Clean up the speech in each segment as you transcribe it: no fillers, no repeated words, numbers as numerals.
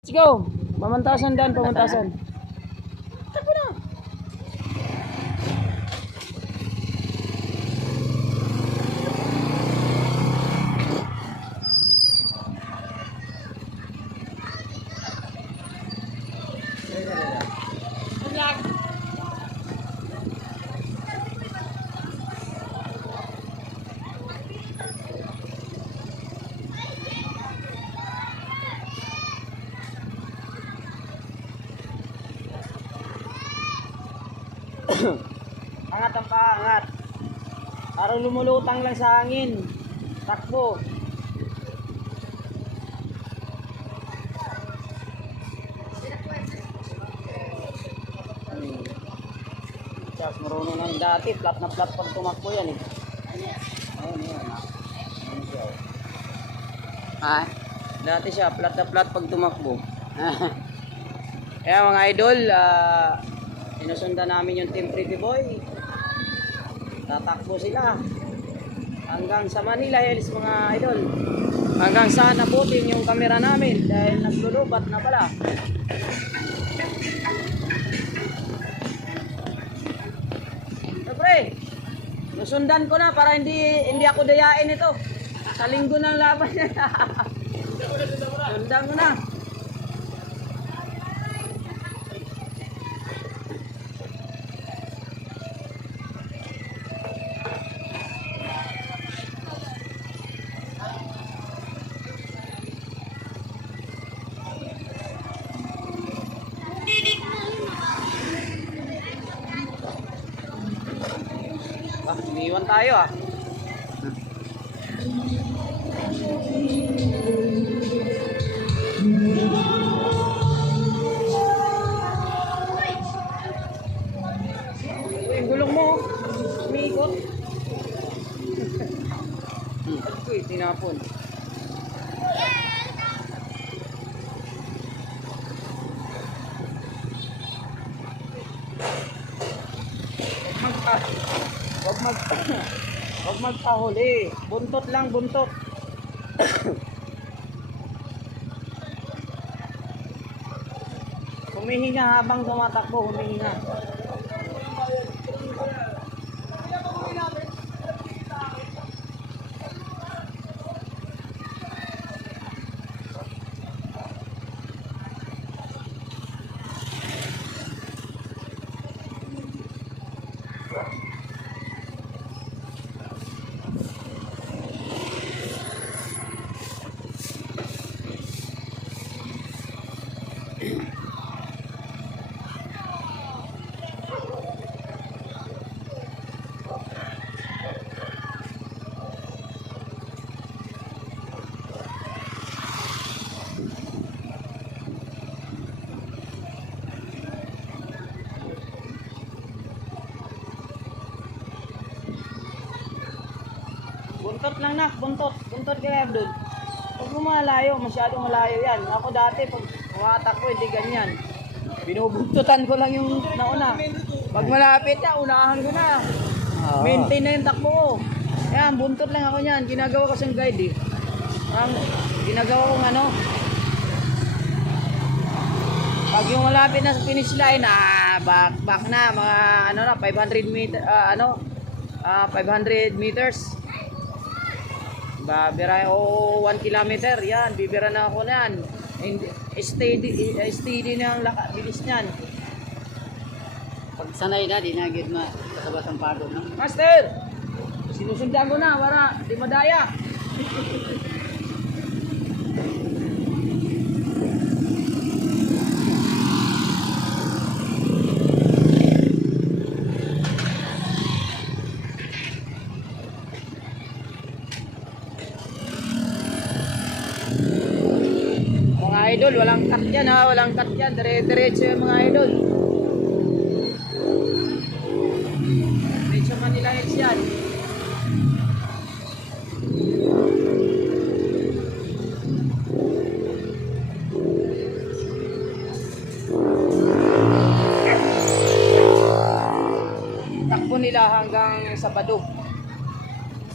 Let's go. Pamantasan dan, pamantasan. Takbo na. Angat ang paa, angat. Parang lumulutang lang sa hangin. Takbo. Tapos marunong nang dati, flat na flat pag tumakbo yan eh. Ayun, ayun. Ayun siya. Ah, dati siya, flat na flat pag tumakbo. Kaya mga idol, sinusundan namin yung Team Pretty Boy. Tatakbo sila hanggang sa Manila Hills mga idol. Hanggang saan nabutin yung camera namin dahil naglulubat na pala. Siyempre, susundan ko na para hindi ako dayain ito. Sa linggo ng laban niya. Sundan ko na. Iniwan tayo ah. Yung gulong mo, umiikot. Uy, tinapon. Huwag magpahuli. Buntot lang, buntot. Humihinga habang tumatakbo, humihinga. Buntot lang nak, buntot. Buntot kaya Abdul. Huwag mo malayo, masyadong malayo yan. Ako dati, pag umatak ko, hindi ganyan. Binubuntutan ko lang yung nauna. Pag malapit na, unahan ko na. Maintain na yung takbo ko. Yan, buntot lang ako yan. Ginagawa ko siyang guide eh. Ginagawa kong ano. Pag yung malapit na sa finish line, back na, mga ano na, 500 meter, 500 meters. Bibira o 1 kilometer, yan, bibira na ako na yan. Steady na ang bilis niyan. Pag sanay na, di na agad kasabas ang pagod. No? Master! Sinusundan ko na para di madaya. Idol, walang cut yan ha, walang cut yan, dire-diretso yung mga idol. Diretso Manila Hills yan. Takbo nila hanggang Sabado.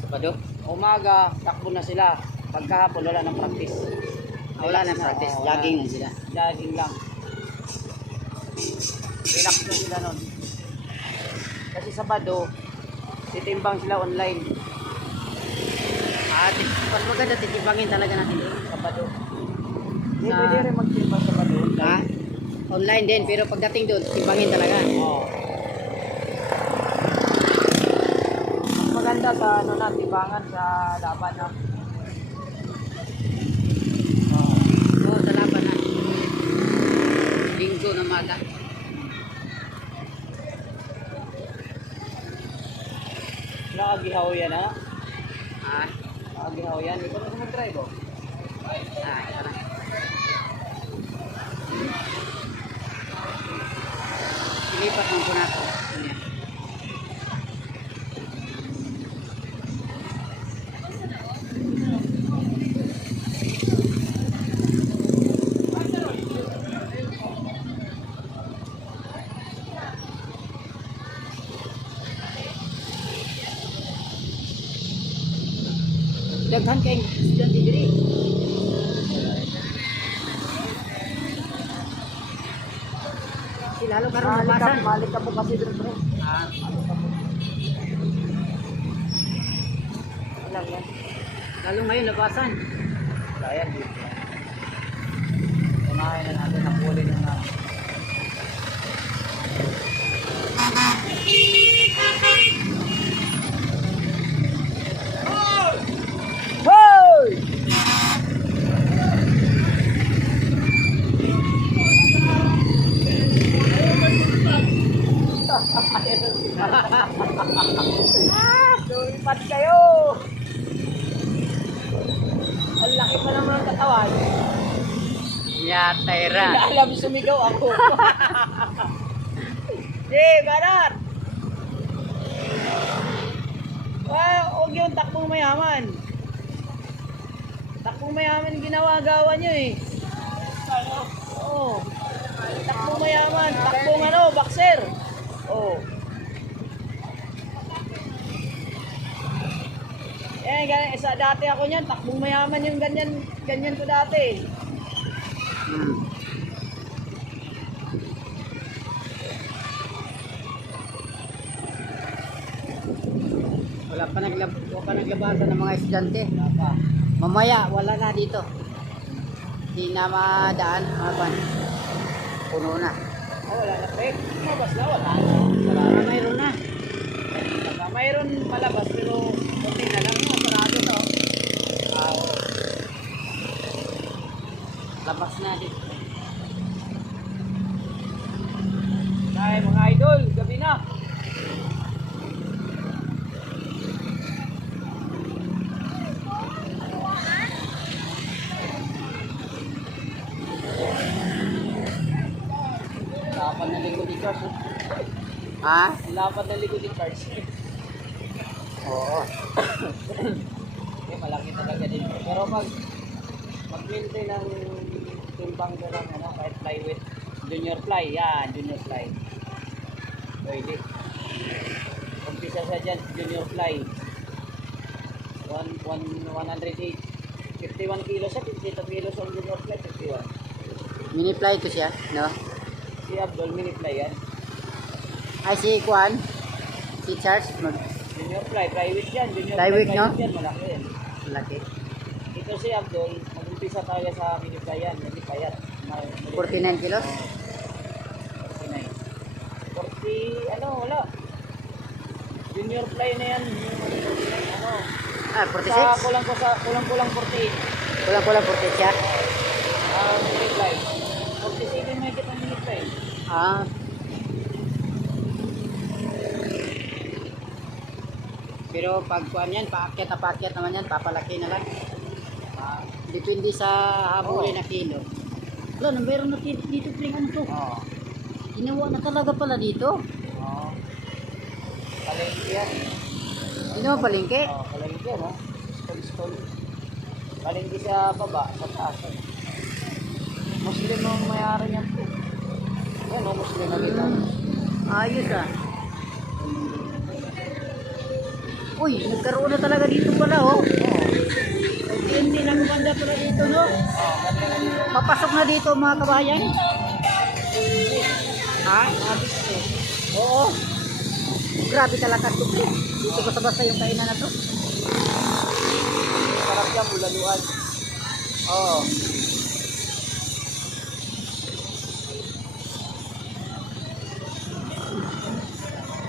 Sabado? Umaga, takbo na sila. Pagkahapon, wala ng practice. Wala na practice, jogging lang sila. Jogging lang. Relax na sila nun. Kasi Sabado, titimbang sila online. Pag maganda, titibangin talaga natin. Sabado. Hindi Sa- pwede rin magtimbang Sabado. Ha? Online din, pero pagdating doon, titibangin talaga. Oo. Mas maganda sa ano na, timbangan sa laban na. Oo, sa laban na. Linggo na maga. Nakagihaw yan ha? Ha? Nakagihaw yan. Ikaw na mag-drive oh. Ito na. Ilipat lang po natin. Yan. Daghan kayong estudyante diri. Si lalo karon nabasan. Malik ka po kasi dito bro. Ah, Alam yan. lalo ngayon labasan. Kaya dito. Unahin na natin ang huli ng natin. Hoy! Lumipat kayo! Ang laki pa naman ng katawan. Yatera. Alam, sumigaw ako. Barat! Huwag yung takbong mayaman. Takbong mayaman yung ginawa-gawa nyo eh. Oo. Takbong mayaman. Takbong ano, boxer. Oo. Isa dati ako niyan, takbong mayaman yung ganyan ko dati. Wala pa naglabasan ng mga estudyante. Mamaya, wala na dito. Hindi na madaan, mapan. Puno na. Wala na, pre. Mabas na, wala na. Sarado. Mayroon na. Mayroon palabas, pero konti na lang. Sarado to. Labas na dito. Ay, mga idol, gabi na. Lapan na likod ni Charles. Ha? Lapan na likod ni Charles. Oo. Malaki talaga din. Pero mag-maintain ng timbang ko lang, ano, kahit flyweight. Junior fly, yan, junior fly. Pwede. Umpisa siya dyan, junior fly. 108. 51 kilos siya, 52 kilos ang junior fly, 51. Mini fly to siya, no? Si Abdul, mini fly yan. Ay, si Kwan. Si Charles. Junior fly, flyweight yan. Junior Flyweight, fly, no? yan, malaki yan. Laki. Ito si Abdul, mag-umpisa tayo sa mini fly yan, hindi payat. 49 kilos. 49. 40, ano, wala. Junior fly na yan. Ano, Ah, sa 46. kulang 48. Kulang-kulang 48 siya. Mini fly. 47 may kita mini fly. Ah. Pero pag kuan yan, paakyat naman yan, papalaki na lang. Depende sa habulin na kilo. Wala, meron na dito pring ano to. Oo. Ginawa na talaga pala dito. Oo. Palengke yan. Hindi naman palengke. Oo, palengke, no? Stol. Palengke sa baba, sa taas. Muslim ang mayari niyan po. Yan, no? Muslim na dito. Ayos ah. Uy, nagkaroon na talaga dito pala oh. Oo. Hindi na gumanda pala dito, no? Papasok na dito mga kabayan. Ha? Oo. Grabe talaga ito. Dito basta-basta yung kainan na to. Sarap yan, bulaluan. Oo.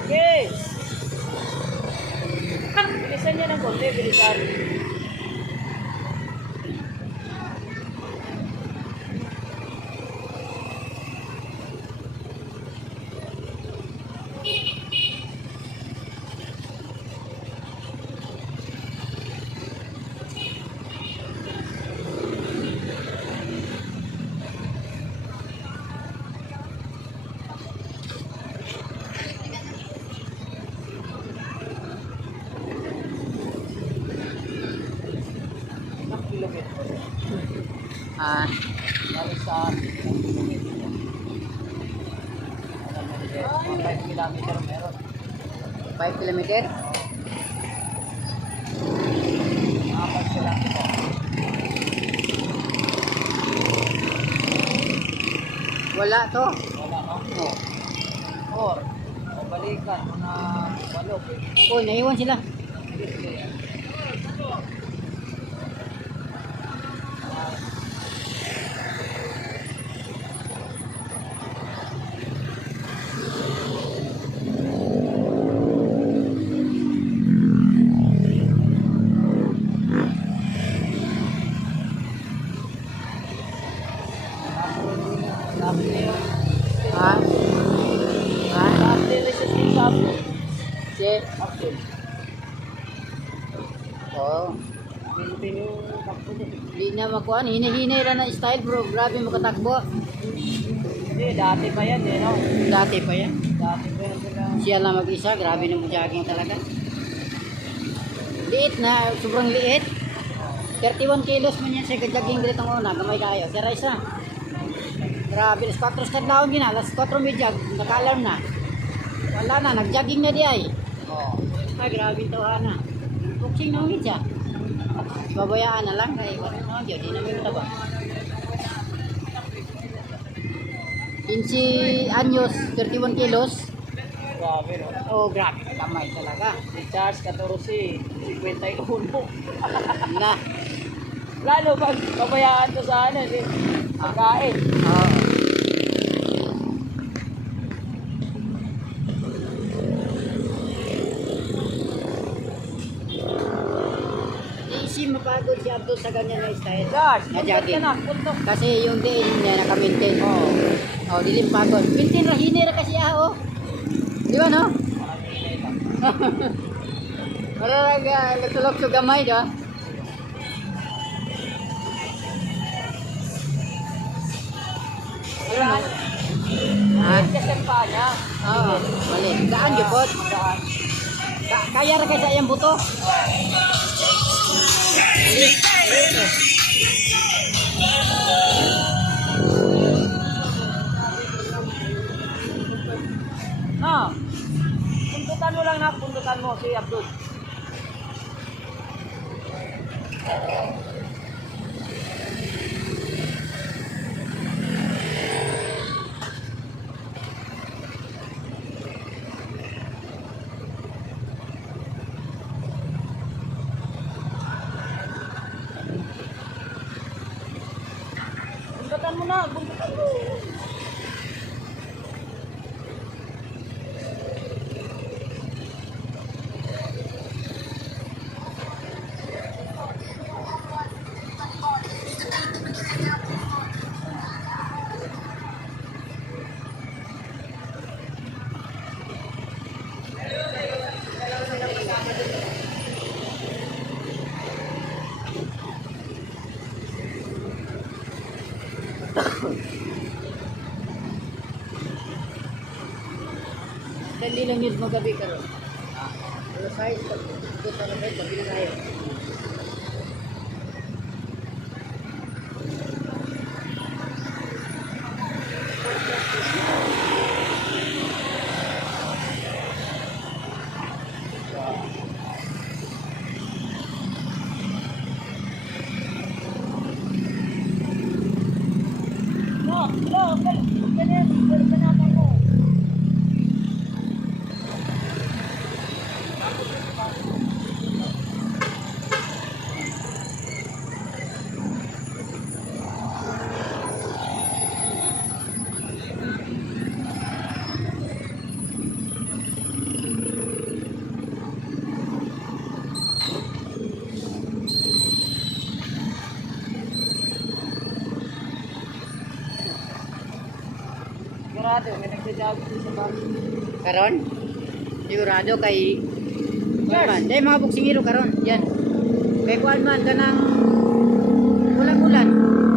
Okay. Bilisan niya ng konti, bilisan. Ilang kilometro? Ah, Balik sa 5 kilometer meron. 5 kilometer? Mga 5 kilometer. Wala to. Wala no? Or, balikan, mga 8. Oh, naiwan sila. Sabi niyo, Ha? Ha? sabi niyo sa sabi. Si? Actually, Oo. pinipin yung takbo niya. Hindi na makuhaan. Hinihinay na style bro. Grabe mo katakbo. Hindi, dati pa yan eh, no? Dati pa yan. Dati pa yan sila. Siya lang mag-isa. Grabe na jogging talaga. Liit na. Sobrang liit. 31 kilos man yan siya jogging dito ng una. Gamay kayo. Sira isa. Grabe. Alas 4 start daon gina. Alas 4 medyag. Naka-alarm na. Wala na. Nag-jogging na di ay. Oo. Ay, grabe ito na. Boxing na ulit siya. Babayaan na lang. Kaya ano dyan. Di namin ito ba? 15 anyos, 31 kilos. Grabe, no? Oh, grabe. Kamay talaga. Si Charles 14, 51. Na. Lalo pag pabayaan to sa ano, eh, pagkain. Oo. Easy mapagod si Abdul sa ganyan na style. Charles, Na puntot ka jogging. na, puntot. Kasi yung diin niya naka-maintain. Oo. Oh, dilim pagod. Maintain ra hinira kasi oh. Di ba no? Mararaga natulog sa gamay, di ba? Wala. Ha? Kasi pa niya. Oo. Mali. Saan yun po? Saan? Kaya ra kay sa iyang buto. Na. Puntutan mo lang na, puntutan mo si Abdul. Puntutan mo na, puntutan mo. Dali lang yun magabi karon. Pero size pag ito sa labay, gabi na tayo. ganyan, banatan mo. Sigurado, may nagja-jogging din sa bahay. Karon? Sigurado kay kuan man. Dahil mga boksingero karon. Yan. Kay kuan man kanang ulan-ulan.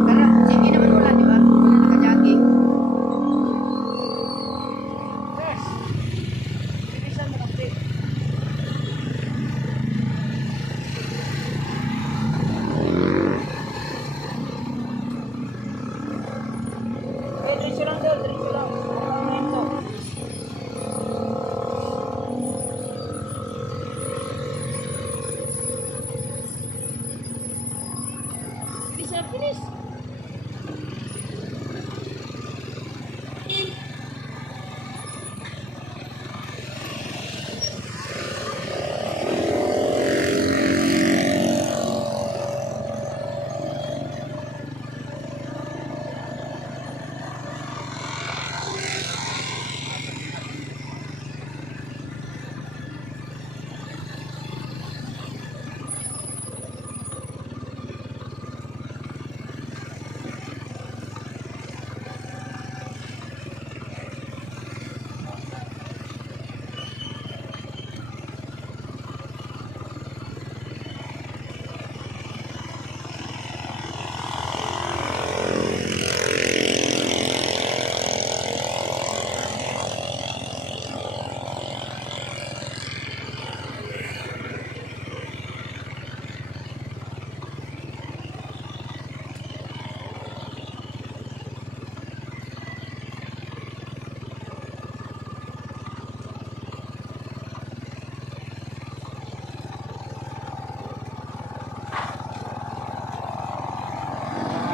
Karon sige naman ulan, di ba? Wala naka-jogging. Yes. Bilisan mo kasi. Eh, diretso lang daw, diretso lang. Ang hinto. Bilis na, bilis.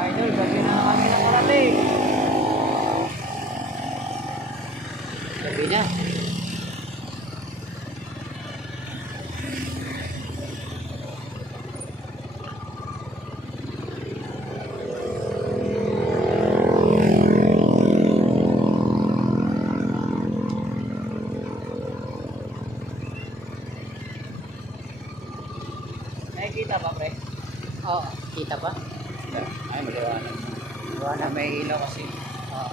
Idol, gabi na kami ng orating. Sabi na. Nakikita ba, pre? Oh, kita pa? Ay, maliwanag. Maliwanag, may ilaw kasi. Oh.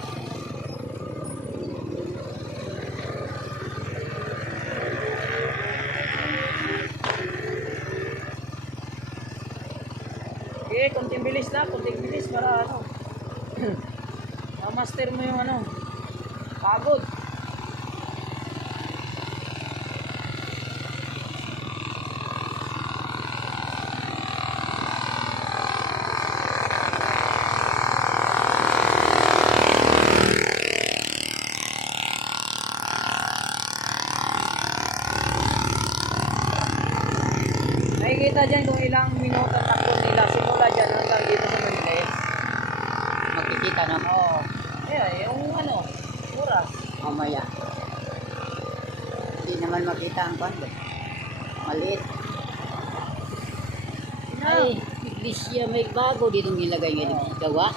Okay, konting bilis na, konting bilis para ano. Ma-master mo yung ano. Pagod. Nakikita dyan kung ilang minuto ang takbo nila. Simula dyan hanggang dito sa Manila. Magkikita na. Oo. Yung ano, oras. Mamaya. Hindi naman makita ang kwando. Maliit. Ay, iglesia may bago dito nilagay ngayon. Gawa.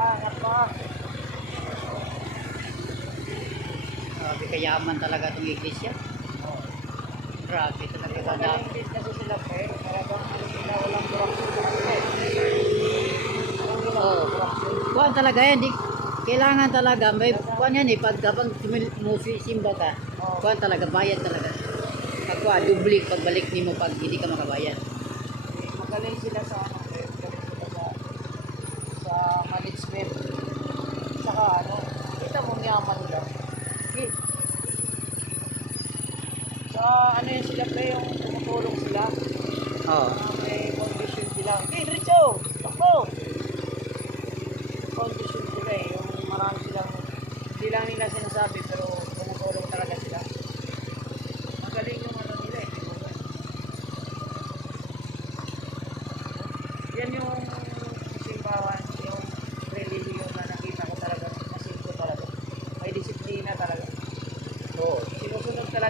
Angat pa. Grabe kayaman talaga itong iglesia. Grabe talaga ganda. Magaling din kasi sila, pero talagang ano sila, walang corruption. Oh. Kuan talaga yan. Di, kailangan talaga. May kuan yan eh. Pag kapag simba ka, kuan talaga. Bayad talaga. Pag kuan, dublik pagbalik nimo pag hindi ka makabayad. Magaling sila sa ano, magaling sila sa management. Saka ano, kita mo yaman nila. Okay. Sa ano yun sila, pre, yung tumutulong sila. Oo. May condition sila. Okay, diretso! Takbo! Condition sila eh. Yung marami silang, hindi lang nila sinasabi, pero tumutulong talaga sila.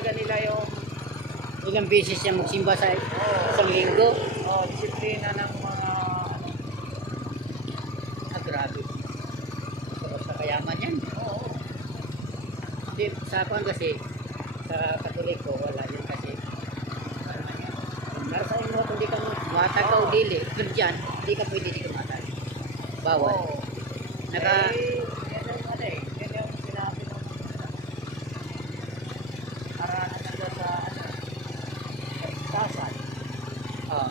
talaga nila yung Ilang beses siya magsimba sa isang linggo. disiplina ng mga Grabe. So, sa kayaman yan. Hindi, sa akin kasi, sa Katoliko, wala yun kasi. Para sa inyo, kung di ka matag ka o dili, pero dyan, hindi ka pwede di ka matag. Bawal. Naka, yan yung ano eh, yan yung sinabi ng aranan nila sa ano, sasal. oh,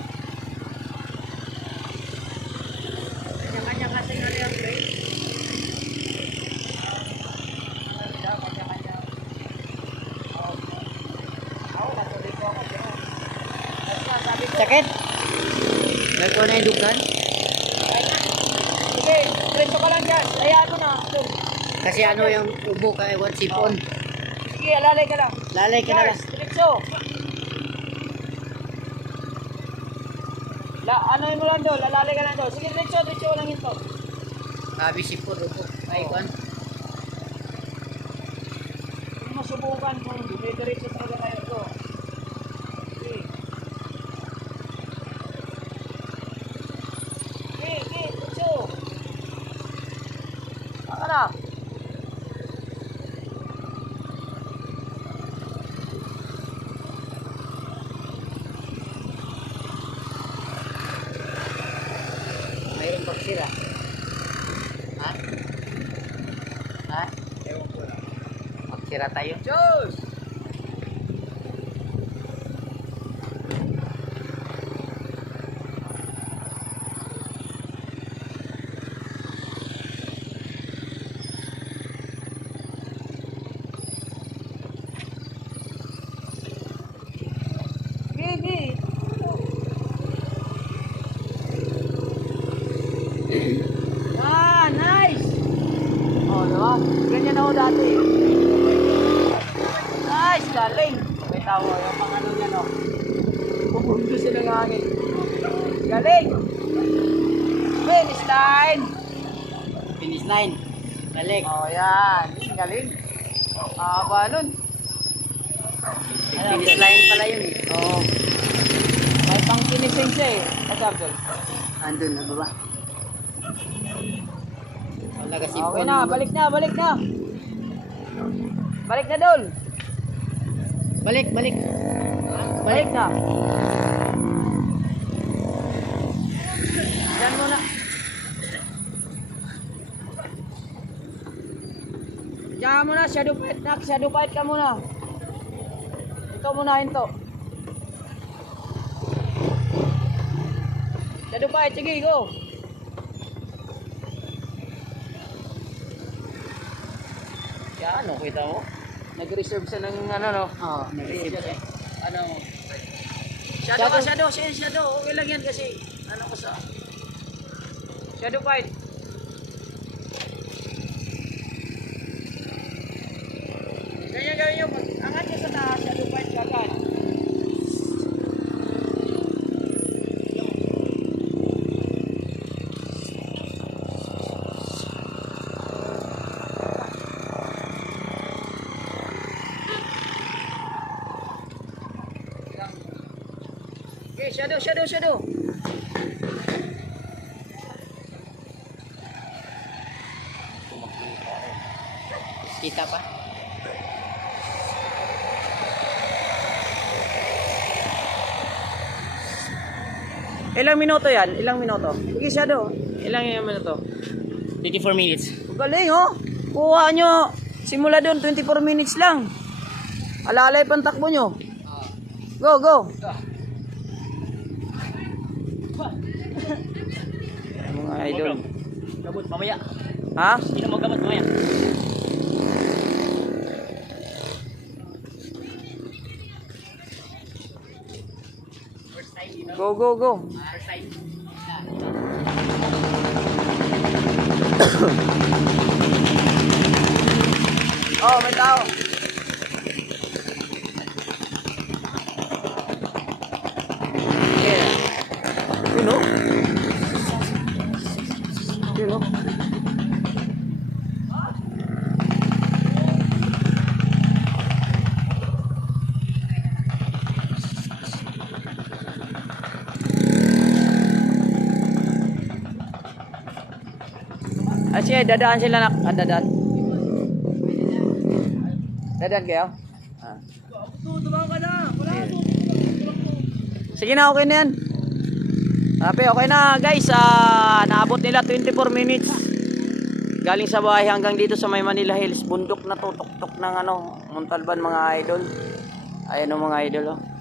Kanya-kanya kasi ano yung faith. Kanya-kanya. Ako, natuloy ko ako. Pero, sabi ko, sakit? Nagkaw na yung dugan? sige, diretso ka lang dyan. Hayaan mo na. Doon. Kasi ano yung ubo ka, ewan sipon. Sige, alalay ka lang. Lalay ka na lang. Charles, diretso. Ano mo lang doon, alalay ka lang doon. Sige, diretso lang ito. Sabi sipon, ubo. Ay, kwan. Hindi mo subukan kung hindi, diretso talaga kayo ito. Sige. Sige, diretso. Baka na. Mayroon pag sira. Ha? Ha? Ewan ko lang. Magsira tayo. Diyos! Gigi! Nice! Oh, diba? Ganyan ako dati. Nice! Galing! May tawa yung mga ano niya, no? Pupundo sila ng hangin. Galing! Finish line! Finish line. Balik. Oh, yan. Galing. Ba nun? Finish line pala yun eh. Oo. May pang finishing siya eh. Kasabdol. Andun na baba. Wala kasi Okay na, balik na. Balik na Dol. Balik. Balik na. Yan muna. Diyan muna, shadow fight na. Shadow fight ka muna. Ito muna, ito. Shadow fight, sige, go. Yan, oh, kita mo. Nag-reserve siya ng ano, no? Oo, nag-receive siya. Ano? Shadow. Okay lang yan kasi ano ko sa shadow fight. Ganyan gawin nyo. Angat nyo sa taas. Shadow fight kagad. Okay, shadow. Kita pa? Ilang minuto yan? Ilang minuto? Sige, shadow. Ilang yung minuto? 24 minutes. Galing, oh. Kuha nyo. Simula doon, 24 minutes lang. Alalay pang takbo nyo. Go. Mga idol. Gabot mamaya. Ha? Hindi na magabot mamaya. Go. Oh, may tao. Yun, oh. Sige, dadaan sila nak. Dadaan. Dadaan kayo? Ah. Sige na, okay na yan. Okay na guys. Naabot nila 24 minutes. Galing sa bahay hanggang dito sa may Manila Hills. Bundok na to, tuktok ng Montalban mga idol. Ayan o mga idol. Oh.